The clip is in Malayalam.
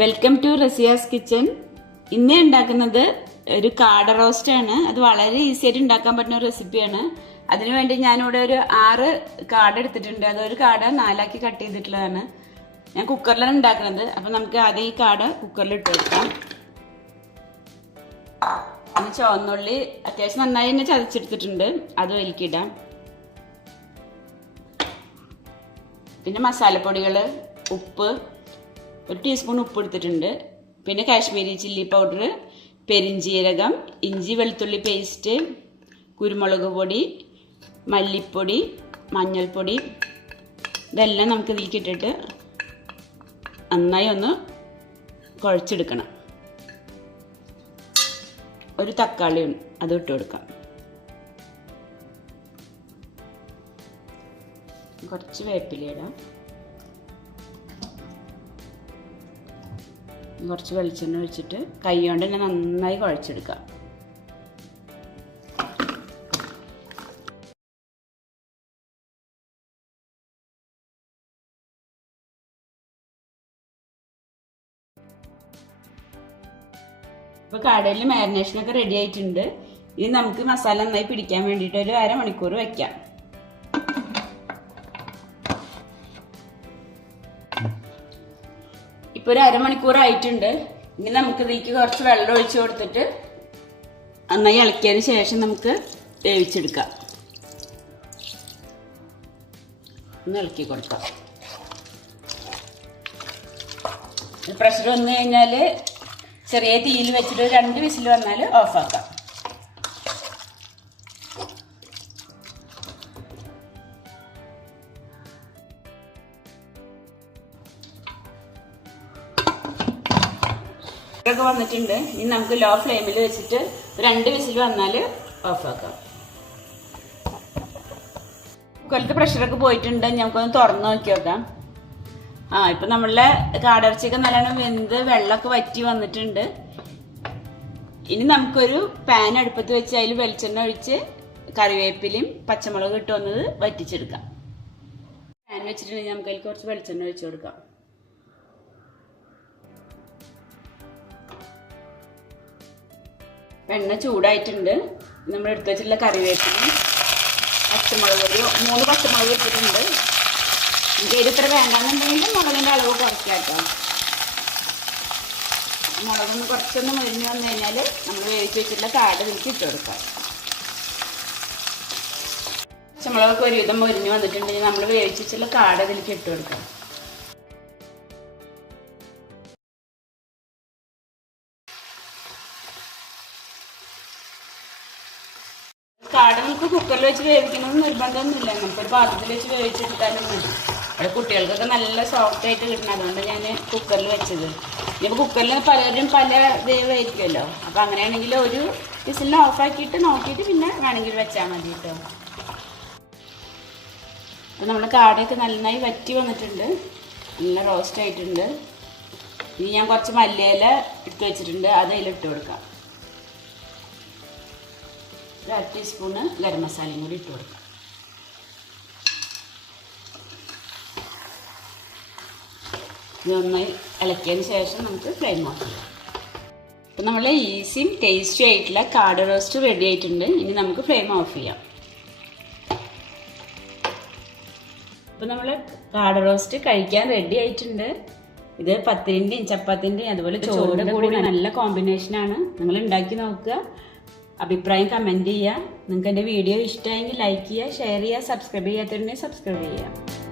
Welcome to Razia's kitchen. ഇന്ന് ഉണ്ടാക്കുന്നത് ഒരു കാട റോസ്റ്റ് ആണ്. അത് വളരെ ഈസി ആയിട്ട് ഉണ്ടാക്കാൻ പറ്റുന്ന ഒരു റെസിപ്പിയാണ്. അതിനുവേണ്ടി ഞാനിവിടെ ഒരു 6 കാട എടുത്തിട്ടുണ്ട്. അതൊരു കാട 4ആക്കി കട്ട് ചെയ്തിട്ടുള്ളതാണ്. ഞാൻ കുക്കറിലാണ് ഉണ്ടാക്കുന്നത്. അപ്പൊ നമുക്ക് ആദ്യം ഈ കാട കുക്കറിൽ ഇട്ട് വെക്കാം. പിന്നെ ചുവന്നുള്ളി അത്യാവശ്യം നന്നായി തന്നെ ചതച്ചെടുത്തിട്ടുണ്ട്, അത് വലിക്കിടാം. പിന്നെ മസാലപ്പൊടികൾ, ഉപ്പ്, 1 ടീസ്പൂൺ ഉപ്പ് എടുത്തിട്ടുണ്ട്. പിന്നെ കാശ്മീരി ചില്ലി പൗഡർ, പെരിഞ്ജീരകം, ഇഞ്ചി വെളുത്തുള്ളി പേസ്റ്റ്, കുരുമുളക് പൊടി, മല്ലിപ്പൊടി, മഞ്ഞൾപ്പൊടി, ഇതെല്ലാം നമുക്ക് ഇതിലേക്ക് ഇട്ടിട്ട് നന്നായി ഒന്ന് കുഴച്ചെടുക്കണം. ഒരു തക്കാളി അത് ഇട്ട് കൊടുക്കാം. കുറച്ച് വേപ്പില ഇടാം. കുറച്ച് വെളിച്ചെണ്ണ ഒഴിച്ചിട്ട് കൈ കൊണ്ട് തന്നെ നന്നായി കുഴച്ചെടുക്കാം. ഇപ്പോൾ കാടയിൽ മാരിനേഷനൊക്കെ റെഡി ആയിട്ടുണ്ട്. ഇനി നമുക്ക് മസാല നന്നായി പിടിക്കാൻ വേണ്ടിയിട്ട് ഒരു അരമണിക്കൂർ വെക്കാം. ഇപ്പോൾ ഒരു അരമണിക്കൂർ ആയിട്ടുണ്ട്. ഇനി നമുക്ക് ഇതിലേക്ക് കുറച്ച് വെള്ളം ഒഴിച്ച് കൊടുത്തിട്ട് നന്നായി ഇളക്കിയതിന് ശേഷം നമുക്ക് വേവിച്ചെടുക്കാം. ഒന്ന് ഇളക്കി കൊടുക്കാം. പ്രഷർ വന്നു കഴിഞ്ഞാൽ ചെറിയ തീയിൽ വെച്ചിട്ട് 2 വിസിൽ വന്നാൽ ഓഫാക്കാം. ഒക്കെ വന്നിട്ടുണ്ട്. ഇനി നമുക്ക് ലോ ഫ്ലെയിമിൽ വെച്ചിട്ട് 2 വിസിൽ വന്നാൽ ഓഫാക്കാം. കുക്കറിലത്തെ പ്രഷറൊക്കെ പോയിട്ടുണ്ട്. നമുക്കൊന്ന് തുറന്ന് നോക്കി നോക്കാം. ഇപ്പം നമ്മളുടെ കാടിറച്ചിയൊക്കെ നല്ലോണം വെന്ത് വെള്ളമൊക്കെ വറ്റി വന്നിട്ടുണ്ട്. ഇനി നമുക്കൊരു പാൻ അടുപ്പത്ത് വെച്ച് അതിൽ വെളിച്ചെണ്ണ ഒഴിച്ച് കറിവേപ്പിലയും പച്ചമുളകും ഇട്ട് വന്നത് വറ്റിച്ചെടുക്കാം. പാൻ വെച്ചിട്ടുണ്ടെങ്കിൽ നമുക്ക് അതിൽ കുറച്ച് വെളിച്ചെണ്ണ ഒഴിച്ചു കൊടുക്കാം. എണ്ണ ചൂടായിട്ടുണ്ട്. നമ്മൾ എടുത്തു വെച്ചിട്ടുള്ള കറിവേപ്പിലും പച്ചമുളക്, ഒരു 3 പച്ചമുളക് ഇട്ടിട്ടുണ്ട്. നമുക്ക് ഇത് ഇത്ര വേണ്ടാന്നുണ്ടെങ്കിൽ മുളകിൻ്റെ അളവ് കുറയ്ക്കാം. മുളകൊന്ന് കുറച്ചൊന്ന് മുരിഞ്ഞ് വന്നു കഴിഞ്ഞാൽ നമ്മൾ വേവിച്ച് വെച്ചിട്ടുള്ള കാട് ഇതിലേക്ക് ഇട്ട് കൊടുക്കാം. പച്ചമുളകൊക്കെ ഒരുവിധം മുരിഞ്ഞ് വന്നിട്ടുണ്ടെങ്കിൽ നമ്മൾ വേവിച്ച് വെച്ചിട്ടുള്ള കാട് ഇതിലേക്ക് ഇട്ട് കൊടുക്കാം. കാട നമുക്ക് കുക്കറിൽ വെച്ച് വേവിക്കണമെന്ന് നിർബന്ധമൊന്നുമില്ല. നമുക്കൊരു പാത്രത്തിൽ വെച്ച് വേവിച്ചെടുത്താലും മതി. അവിടെ കുട്ടികൾക്കൊക്കെ നല്ല സോഫ്റ്റ് ആയിട്ട് കിട്ടണം. അതുകൊണ്ട് ഞാൻ കുക്കറിൽ വെച്ചത്. ഇനിയിപ്പോൾ കുക്കറിൽ പലരും പല വേവായിരിക്കുമല്ലോ. അപ്പോൾ അങ്ങനെയാണെങ്കിൽ ഒരു വിസിലിന് ഓഫാക്കിയിട്ട് നോക്കിയിട്ട് പിന്നെ വേണമെങ്കിൽ വെച്ചാൽ മതി കേട്ടോ. അപ്പോൾ നമ്മുടെ കാടയൊക്കെ നന്നായി വറ്റി വന്നിട്ടുണ്ട്. നല്ല റോസ്റ്റ് ആയിട്ടുണ്ട്. ഇനി ഞാൻ കുറച്ച് മല്ലിയില ഇട്ട് വെച്ചിട്ടുണ്ട്, അത് അതിലിട്ട് കൊടുക്കാം. 1 ടീസ്പൂണ് ഗരം മസാലയും കൂടി ഇട്ട് കൊടുക്കാം. ഇത് നന്നായി ഇളക്കിയതിന് ശേഷം നമുക്ക് ഫ്ലെയിം ഓഫ് ചെയ്യാം. അപ്പം നമ്മൾ ഈസിയും ടേസ്റ്റി ആയിട്ടുള്ള കാട റോസ്റ്റ് റെഡി ആയിട്ടുണ്ട്. ഇനി നമുക്ക് ഫ്ലെയിം ഓഫ് ചെയ്യാം. അപ്പം നമ്മൾ കാട റോസ്റ്റ് കഴിക്കാൻ റെഡി ആയിട്ടുണ്ട്. ഇത് പത്തിരിൻ്റെയും ചപ്പാത്തിൻ്റെയും അതുപോലെ ചോറിൻ്റെ കൂടി നല്ല കോമ്പിനേഷനാണ്. നിങ്ങൾ ഉണ്ടാക്കി നോക്കുക. അഭിപ്രായം കമൻറ്റ് ചെയ്യുക. നിങ്ങൾക്ക് എൻ്റെ വീഡിയോ ഇഷ്ടമായെങ്കിൽ ലൈക്ക് ചെയ്യുക, ഷെയർ ചെയ്യുക, സബ്സ്ക്രൈബ് ചെയ്യാത്തവരുണ്ടെങ്കിൽ സബ്സ്ക്രൈബ് ചെയ്യുക.